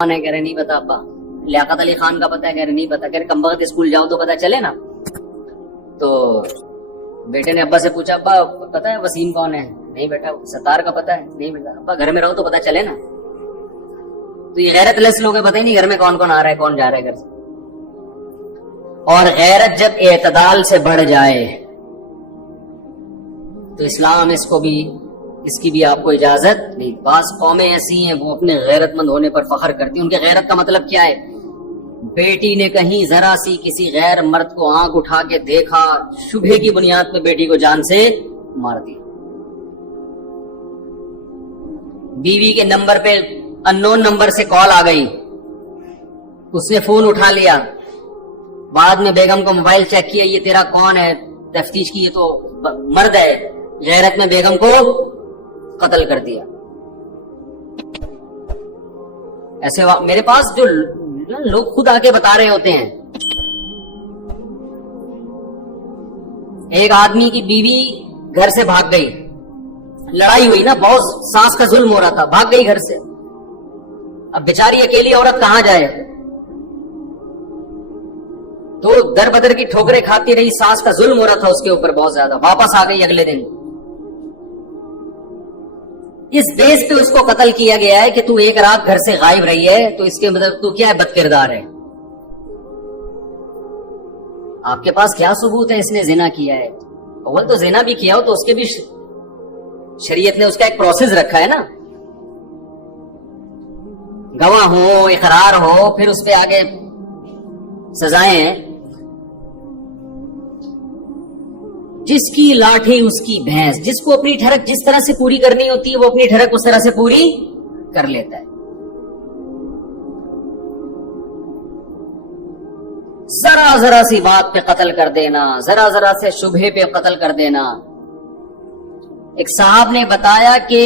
कौन है? कह रहे नहीं पता अब्बा। लियाकत अली खान का पता है? कह रहे नहीं पता। कह रहे कम वक्त स्कूल जाओ तो पता चले ना। तो बेटे ने अब्बा से पूछा, अब्बा पता है वसीम कौन है? नहीं बेटा। सत्तार का पता है? नहीं बेटा। अब्बा घर में रहो तो पता चले ना। तो ये गैरत लेस लोग पता ही नहीं घर में कौन कौन आ रहा है, कौन जा रहा है घर से। और गैरत जब एतदाल से बढ़ जाए तो इस्लाम इसकी भी आपको इजाजत नहीं। बास कौमें ऐसी हैं वो अपने गैरतमंद होने पर फख्र करती हैं। उनके गैरत का मतलब क्या है? बेटी ने कहीं जरा सी किसी गैर मर्द को आंख उठा के देखा, शुबहे की बुनियाद पे बेटी को जान से मार दिया। बीवी के नंबर पे अननोन नंबर से कॉल आ गई, उसने फोन उठा लिया, बाद में बेगम को मोबाइल चेक किया, ये तेरा कौन है? तफ्तीश की, ये तो मर्द है। गैरत में बेगम को कत्ल कर दिया। ऐसे मेरे पास जो लोग खुद आके बता रहे होते हैं, एक आदमी की बीवी घर से भाग गई, लड़ाई हुई ना, बहुत सास का जुल्म हो रहा था, भाग गई घर से। अब बेचारी अकेली औरत कहां जाए? तो दर बदर की ठोकरें खाती रही, सास का जुल्म हो रहा था उसके ऊपर बहुत ज्यादा। वापस आ गई अगले दिन। इस बेस पे उसको कत्ल किया गया है कि तू एक रात घर से गायब रही है, तो इसके मतलब तू क्या है? बदकिरदार है। आपके पास क्या सबूत है इसने जिना किया है? अव्वल तो जिना भी किया हो तो उसके भी शरीयत ने उसका एक प्रोसेस रखा है ना, गवाह हो, इकरार हो, फिर उस पे आगे सजाएं हैं। जिसकी लाठी उसकी भैंस, जिसको अपनी ठरक जिस तरह से पूरी करनी होती है वो अपनी ठरक उस तरह से पूरी कर लेता है। जरा जरा सी बात पे कत्ल कर देना, जरा जरा से शुबहे पे कत्ल कर देना। एक साहब ने बताया कि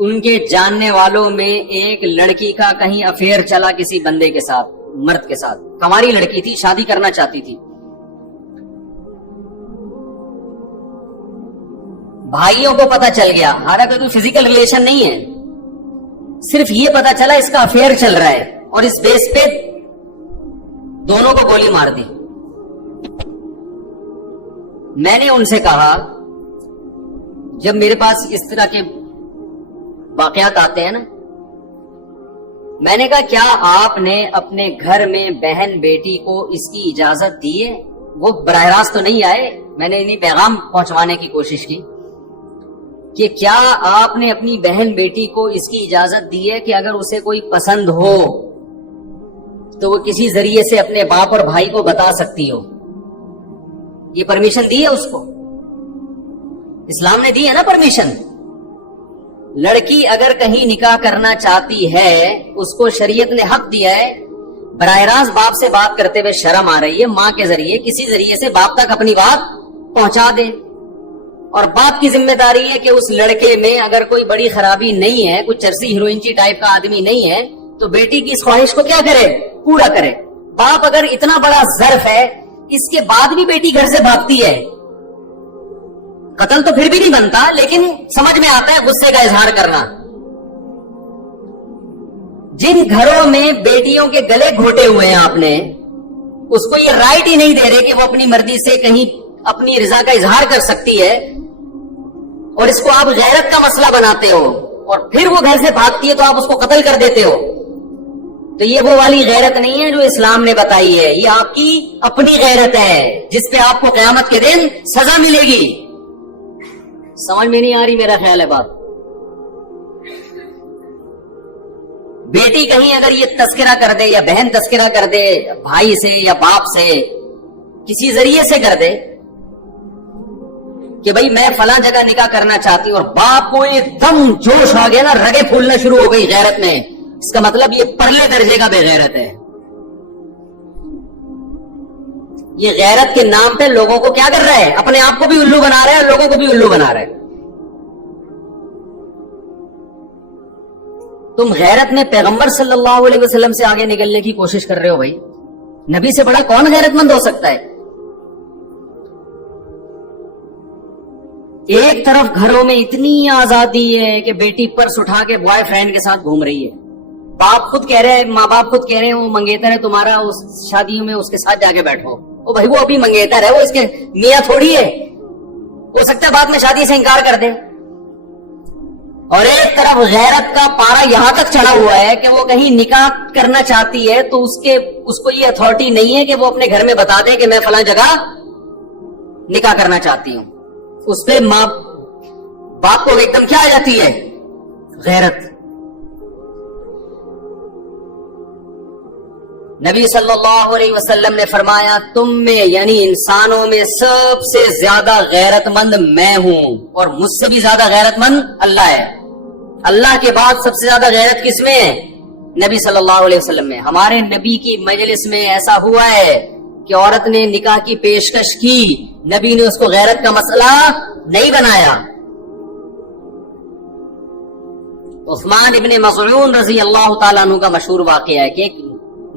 उनके जानने वालों में एक लड़की का कहीं अफेयर चला किसी बंदे के साथ, मर्द के साथ। कंवारी लड़की थी, शादी करना चाहती थी। भाइयों को पता चल गया, हालांकि कोई फिजिकल रिलेशन नहीं है, सिर्फ ये पता चला इसका अफेयर चल रहा है, और इस बेस पे दोनों को गोली मार दी। मैंने उनसे कहा, जब मेरे पास इस तरह के वाकयात आते हैं ना, मैंने कहा क्या आपने अपने घर में बहन बेटी को इसकी इजाजत दी है? वो बराह रास्त तो नहीं आए, मैंने इन्हीं पैगाम पहुंचवाने की कोशिश की कि क्या आपने अपनी बहन बेटी को इसकी इजाजत दी है कि अगर उसे कोई पसंद हो तो वो किसी जरिए से अपने बाप और भाई को बता सकती हो? ये परमिशन दी है उसको? इस्लाम ने दी है ना परमिशन। लड़की अगर कहीं निकाह करना चाहती है, उसको शरीयत ने हक दिया है, बराह रास्त बाप से बात करते हुए शर्म आ रही है, माँ के जरिए किसी जरिए से बाप तक अपनी बात पहुंचा दे। और बाप की जिम्मेदारी है कि उस लड़के में अगर कोई बड़ी खराबी नहीं है, कुछ चरसी हीरोइनची टाइप का आदमी नहीं है, तो बेटी की इस ख्वाहिश को क्या करे? पूरा करे। बाप अगर इतना बड़ा ज़र्फ है, इसके बाद भी बेटी घर से भागती है, कत्ल तो फिर भी नहीं बनता, लेकिन समझ में आता है गुस्से का इजहार करना। जिन घरों में बेटियों के गले घोटे हुए हैं आपने, उसको ये राइट ही नहीं दे रहे कि वो अपनी मर्जी से कहीं अपनी रिजा का इजहार कर सकती है, और इसको आप गैरत का मसला बनाते हो, और फिर वो घर से भागती है तो आप उसको कत्ल कर देते हो। तो ये वो वाली गैरत नहीं है जो इस्लाम ने बताई है, ये आपकी अपनी गैरत है, जिसपे आपको क़यामत के दिन सजा मिलेगी। समझ में नहीं आ रही मेरा ख्याल है बात। बेटी कहीं अगर ये तस्करा कर दे, या बहन तस्करा कर दे भाई से या बाप से, किसी जरिए से कर दे कि भाई मैं फलां जगह निकाह करना चाहती हूं, और बाप को एकदम जोश आ गया ना, रगे फूलना शुरू हो गई गैरत में, इसका मतलब ये परले दर्जे का बेगैरत है। ये गैरत के नाम पे लोगों को क्या कर रहा है? अपने आप को भी उल्लू बना रहा है, लोगों को भी उल्लू बना रहा है। तुम गैरत में पैगंबर सल्लल्लाहु अलैहि वसल्लम से आगे निकलने की कोशिश कर रहे हो। भाई नबी से बड़ा कौन गैरतमंद हो सकता है? एक तरफ घरों में इतनी आजादी है कि बेटी पर्स उठा के बॉयफ्रेंड के साथ घूम रही है, باپ خود کہہ رہے ہیں, ماں باپ خود کہہ رہے ہیں وہ منگیتر ہے تمہارا, اس شادیوں میں اس کے ساتھ جا کے بیٹھو. وہ بھائی وہ ابھی منگیتر ہے, وہ اس کے میاں تھوڑی ہے, ہو سکتا ہے بعد میں شادی سے انکار کر دے. اور ایک طرف غیرت کا پارا یہاں تک چڑھا ہوا ہے کہ وہ کہیں نکاح کرنا چاہتی ہے تو اس کو یہ اتھارٹی نہیں ہے کہ وہ اپنے گھر میں بتا دے کہ میں فلاں جگہ نکاح کرنا چاہتی ہوں. اس پہ ماں باپ کو ایک دم کیا آ جاتی ہے, غیرت. نبی صلی اللہ علیہ وسلم نے فرمایا تم میں یعنی انسانوں میں سب سے زیادہ غیرت مند میں ہوں, اور مجھ سے بھی زیادہ غیرت مند اللہ ہے. اللہ کے بعد سب سے زیادہ غیرت کس میں ہے؟ نبی صلی اللہ علیہ وسلم میں. ہمارے نبی کی مجلس میں ایسا ہوا ہے کہ عورت نے نکاح کی پیشکش کی, نبی نے اس کو غیرت کا مسئلہ نہیں بنایا. عثمان ابن مظعون رضی اللہ تعالیٰ عنہ کا مشہور واقعہ ہے کہ ایک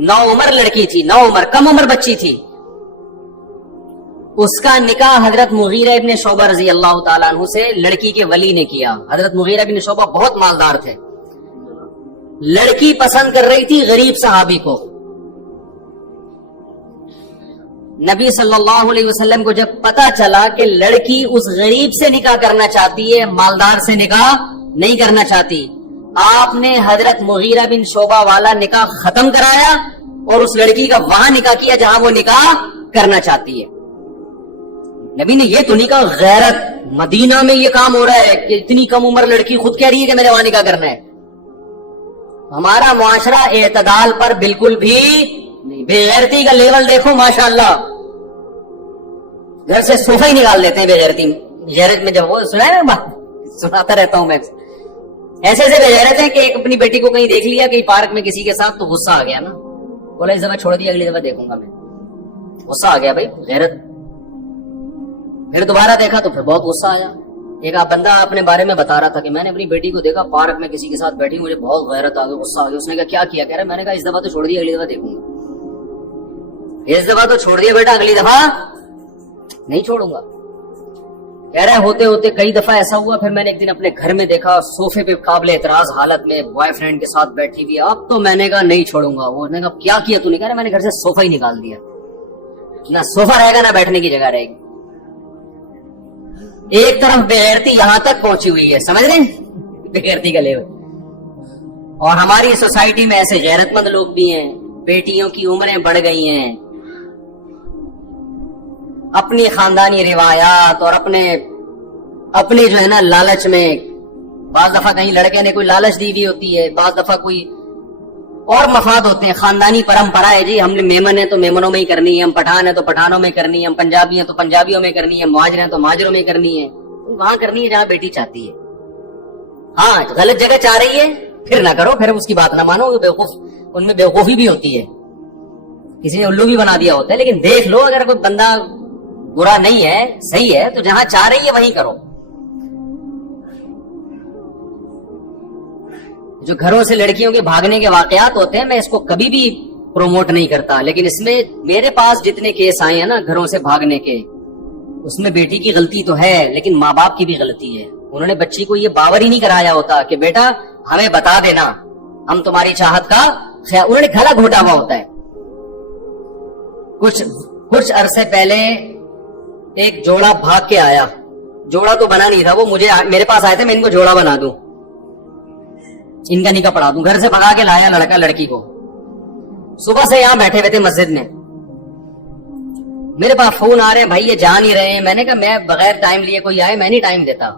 نوعمر لڑکی تھی, نوعمر کم عمر بچی تھی, اس کا نکاح حضرت مغیرہ ابن شعبہ رضی اللہ تعالیٰ عنہ سے لڑکی کے ولی نے کیا. حضرت مغیرہ ابن شعبہ بہت مالدار تھے. لڑکی پسند کر رہی تھی غریب صحابی کو. نبی صلی اللہ علیہ وسلم کو جب پتا چلا کہ لڑکی اس غریب سے نکاح کرنا چاہتی ہے, مالدار سے نکاح نہیں کرنا چاہتی, آپ نے حضرت مغیرہ بن شعبہ والا نکاح ختم کرایا اور اس لڑکی کا وہاں نکاح کیا جہاں وہ نکاح کرنا چاہتی ہے. نبی نے یہ تو نہیں کہا غیرت, مدینہ میں یہ کام ہو رہا ہے کہ اتنی کم عمر لڑکی خود کہہ رہی ہے کہ میں نے وہاں نکاح کرنا ہے. ہمارا معاشرہ اعتدال پر بالکل بھی نہیں. بے غیرتی کا لیول دیکھو ماشاءاللہ, گھر سے صوفہ ہی نکال دیتے ہیں بے غیرتی. غیرت میں جب وہ سناتا رہتا ہوں میں, ایسے ایسے بے غیرت ہیں کہ ایک اپنی بیٹی کو کہیں دیکھ لیا کہیں پارک میں کسی کے ساتھ تو غصہ آ گیا نا, بولا اس دفعہ چھوڑ دیا اگلی دفعہ دیکھوں گا میں. غصہ آ گیا بھائی, غیرت. پھر دوبارہ دیکھا تو پھر بہت غصہ آیا. ایک بندہ اپنے بارے میں بتا رہا تھا کہ میں نے اپنی بیٹی کو دیکھا پارک میں کسی کے ساتھ بیٹھی, مجھے بہت غیرت آ گئی, غصہ آ گیا. اس نے کہا کیا کیا؟ کہہ رہا میں نے کہا اس دفعہ تو چھوڑ دیا اگلی دفعہ دیکھوں گا. اس دفعہ تو چھوڑ دیا بیٹا, اگلی دفعہ نہیں چھوڑوں گا. کہہ رہے ہوتے ہوتے کئی دفعہ ایسا ہوا, پھر میں نے ایک دن اپنے گھر میں دیکھا صوفے پہ قابل اعتراض حالت میں بوائے فرینڈ کے ساتھ بیٹھی ہوئی. اب تو میں نے کہا نہیں چھوڑوں گا. وہ نے کہا کیا کیا تو؟ نہیں. کہہ رہا میں نے گھر سے صوفہ ہی نکال دیا, نہ صوفہ رہے گا نہ بیٹھنے کی جگہ رہے گی. ایک طرف بے غیرتی یہاں تک پہنچی ہوئی ہے, سمجھ رہے ہیں بے غیرتی کا لیول. اور ہماری سوسائٹی میں ایسے غیرت مند لوگ بھی ہیں, بیٹیوں کی عمریں بڑھ گئی ہیں, اپنی خاندانی روایات اور اپنے جو ہے نا لالچ میں. بعض دفعہ کہیں لڑکے نے کوئی لالچ دی ہوئی ہوتی ہے, بعض دفعہ کوئی اور مفاد ہوتے ہیں. خاندانی پرمپرا ہے جی, ہم نے میمن ہے تو میمنوں میں ہی کرنی ہے, ہم پٹھان ہے تو پٹھانوں میں کرنی ہے, ہم پنجابی ہیں تو پنجابیوں میں کرنی ہے, مہاجر ہیں تو مہاجروں میں کرنی ہے. وہاں کرنی ہے جہاں بیٹی چاہتی ہے. ہاں غلط جگہ چاہ رہی ہے پھر نہ کرو, پھر اس کی بات نہ مانو. بیوقوف, ان میں بیوقوفی بھی ہوتی ہے, کسی نے الو بھی بنا دیا ہوتا ہے. لیکن دیکھ لو, اگر کوئی بندہ برا نہیں ہے صحیح ہے تو جہاں چاہ رہی ہے وہیں کرو. جو گھروں سے لڑکیوں کے بھاگنے کے واقعات ہوتے ہیں میں اس کو کبھی بھی پروموٹ نہیں کرتا, لیکن اس میں میرے پاس جتنے کیس آئے ہیں نا گھروں سے بھاگنے کے, اس میں بیٹی کی غلطی تو ہے لیکن ماں باپ کی بھی غلطی ہے. انہوں نے بچی کو یہ باور ہی نہیں کرایا ہوتا کہ بیٹا ہمیں بتا دینا, ہم تمہاری چاہت کا خیال. انہوں نے گھڑا گھوٹا ہوا ہوتا ہے. کچھ عرصے پہلے ایک جوڑا بھاگ کے آیا, جوڑا تو بنا نہیں تھا, وہ میرے پاس آئے تھے میں ان کو جوڑا بنا دوں, ان کا نکاح پڑھا دوں. گھر سے بھگا کے لایا لڑکا لڑکی کو. صبح سے یہاں بیٹھے ہوئے تھے مسجد میں, میرے پاس فون آ رہے ہیں بھائی یہ جا نہیں رہے ہیں. میں نے کہا میں بغیر ٹائم لیے کوئی آئے میں نہیں ٹائم دیتا.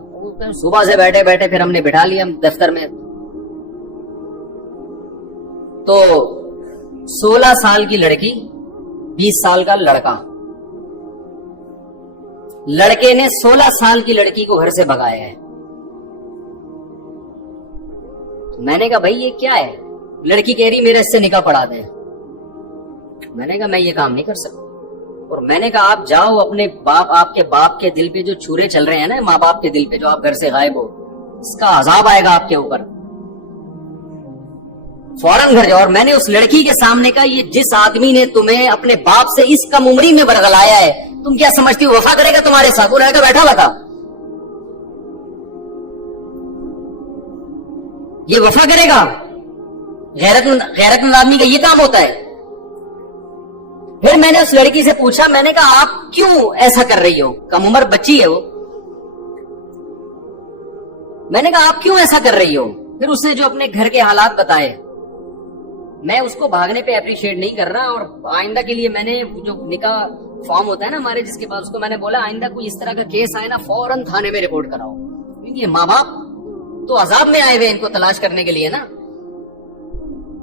صبح سے بیٹھے بیٹھے پھر ہم نے بٹھا لیا دفتر میں. تو 16 سال کی لڑکی 20 سال کا لڑکا, لڑکے نے 16 سال کی لڑکی کو گھر سے بھگایا ہے. میں نے کہا بھائی یہ کیا ہے؟ لڑکی کہہ رہی میرے اس سے نکاح پڑھا دیں. میں نے کہا میں یہ کام نہیں کر سکتا. اور میں نے کہا آپ جاؤ اپنے باپ, آپ کے باپ کے دل پہ جو چورے چل رہے ہیں نا, ماں باپ کے دل پہ جو آپ گھر سے غائب ہو, اس کا عذاب آئے گا آپ کے اوپر. فوراً گھر جاؤ. اور میں نے اس لڑکی کے سامنے کہا یہ جس آدمی نے تمہیں اپنے باپ سے اس کم عمری میں برگلایا ہے, تم کیا سمجھتی ہو وفا کرے گا تمہارے ساتھ؟ وہ لڑکا بیٹھا ہوا تھا. یہ وفا کرے گا؟ गैरतमंद आदमी का ये काम होता है। फिर मैंने उस लड़की से पूछा, मैंने कहा आप क्यों ऐसा कर रही हो? कम उम्र बच्ची है वो। मैंने कहा आप क्यों ऐसा कर रही हो? फिर उसने जो अपने घर के हालात बताए, मैं उसको भागने पे अप्रिशिएट नहीं कर रहा, और आइंदा के लिए मैंने जो निकाह फॉर्म होता है ना हमारे जिसके पास, उसको मैंने बोला आइंदा कोई इस तरह का केस आए ना फौरन थाने में रिपोर्ट कराओ, क्योंकि माँ बाप तो अजाब में आए हुए इनको तलाश करने के लिए ना।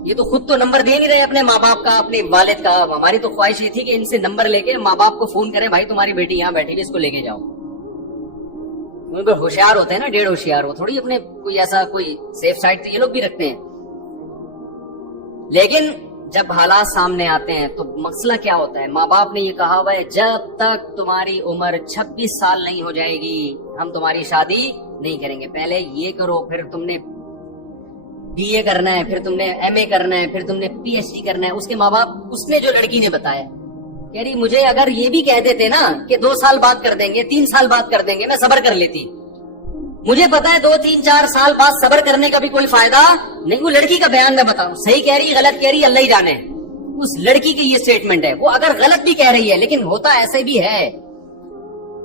ये तो खुद तो नंबर दे नहीं रहे अपने माँ बाप का, अपने वालिद का। हमारी तो ख्वाहिश ये थी कि इनसे नंबर लेके माँ बाप को फोन करें, भाई तुम्हारी बेटी यहाँ बैठी है, इसको लेके जाओ। उनको होशियार होते हैं ना, डेढ़ होशियार, वो थोड़ी अपने कोई ऐसा कोई सेफ साइड तो ये लोग भी रखते हैं। लेकिन जब हालात सामने आते हैं तो मसला क्या होता है, माँ बाप ने ये कहा हुआ है जब तक तुम्हारी उम्र 26 साल नहीं हो जाएगी हम तुम्हारी शादी नहीं करेंगे। पहले ये करो, फिर तुमने बीए करना है, फिर तुमने एमए करना है, फिर तुमने पीएचडी करना है। उसके माँ बाप, उसने जो लड़की ने बताया, कह रही मुझे अगर ये भी कह देते ना कि 2 साल बाद कर देंगे, 3 साल बाद कर देंगे, मैं सब्र कर लेती। मुझे पता है 2, 3, 4 साल बाद सब्र करने का भी कोई फायदा नहीं। वो लड़की का बयान मैं बताऊं, सही कह रही गलत कह रही अल्लाह ही जाने। उस लड़की की ये स्टेटमेंट है, वो अगर गलत भी कह रही है लेकिन होता ऐसे भी है।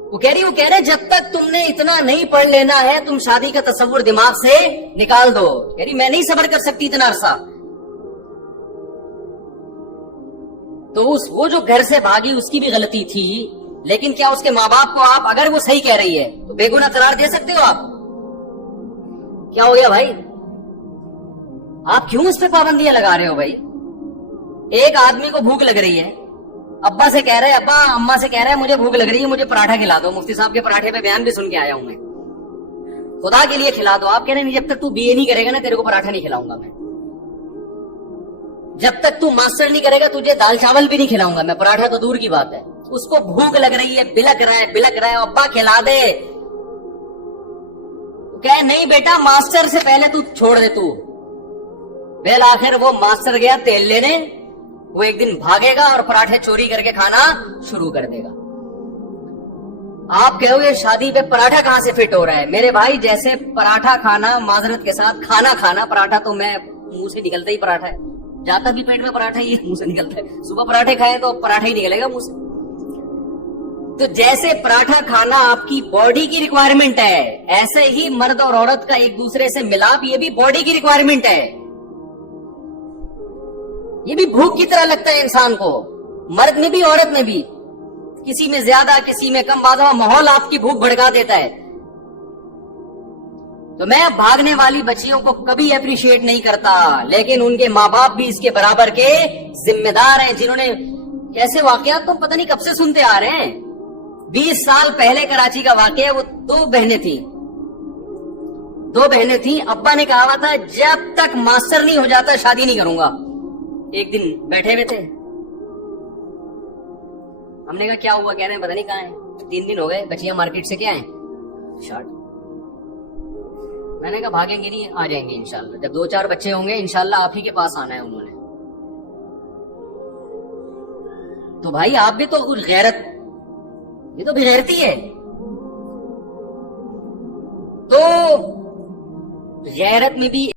वो कह रहे जब तक तुमने इतना नहीं पढ़ लेना है तुम शादी का तस्वुर दिमाग से निकाल दो। कह रही मैं नहीं सब्र कर सकती इतना अरसा। तो वो जो घर से भागी उसकी भी गलती थी, लेकिन क्या उसके माँ बाप को आप, अगर वो सही कह रही है तो बेगुनाह करार दे सकते हो आप? क्या हो गया भाई, आप क्यों उस पर पाबंदियां लगा रहे हो भाई? एक आदमी को भूख लग रही है, अब्बा से कह रहे हैं, अब्बा अम्मा से कह रहे हैं मुझे भूख लग रही है, मुझे पराठा खिला दो। मुफ्ती साहब के पराठे पे बयान भी सुन के आया हूं मैं, खुदा के लिए खिला दो। आप कह रहे हैं जब तक तू बीए नहीं करेगा ना तेरे को पराठा नहीं खिलाऊंगा मैं, जब तक तू मास्टर नहीं करेगा तुझे दाल चावल भी नहीं खिलाऊंगा मैं, पराठा तो दूर की बात है। उसको भूख लग रही है, बिलक रहा है, अब्बा खिला दे। कहे नहीं बेटा मास्टर से पहले तू छोड़ दे तू। बेल आखिर वो मास्टर गया तेल लेने, वो एक दिन भागेगा और पराठे चोरी करके खाना शुरू कर देगा। आप कहोगे शादी पे पराठा कहां से फिट हो रहा है? मेरे भाई जैसे पराठा खाना, माजरत के साथ खाना खाना, पराठा तो मैं मुंह से निकलता ही पराठा है, जाता भी पेट में पराठा ही मुंह से निकलता है। सुबह पराठे खाए तो पराठा ही निकलेगा मुंह से। तो जैसे पराठा खाना आपकी बॉडी की रिक्वायरमेंट है, ऐसे ही मर्द और औरत का एक दूसरे से मिलाप ये भी बॉडी की रिक्वायरमेंट है। ये भी भूख की तरह लगता है इंसान को, मर्द में भी औरत में भी, किसी में ज्यादा किसी में कम। बात माहौल आपकी भूख भड़का देता है। तो मैं भागने वाली बच्चियों को कभी अप्रिशिएट नहीं करता, लेकिन उनके माँ बाप भी इसके बराबर के जिम्मेदार हैं, जिन्होंने ऐसे वाकयात तो पता नहीं कब से सुनते आ रहे हैं। 20 साल पहले कराची का वाकया, वो 2 बहनें थी। अब्बा ने कहा हुआ था जब तक मास्टर नहीं हो जाता शादी नहीं करूंगा। एक दिन बैठे हुए थे, हमने कहा क्या हुआ? कह रहे हैं पता नहीं कहाँ है, 3 दिन हो गए, बच्चियां मार्केट से क्या है शॉर्ट। मैंने कहा भागेंगे नहीं, आ जाएंगे इंशाल्लाह, जब 2-4 बच्चे होंगे इंशाल्लाह आप ही के पास आना है उन्होंने। तो भाई आप भी तो गैरत, ये तो बेगैरती है। तो गैरत में भी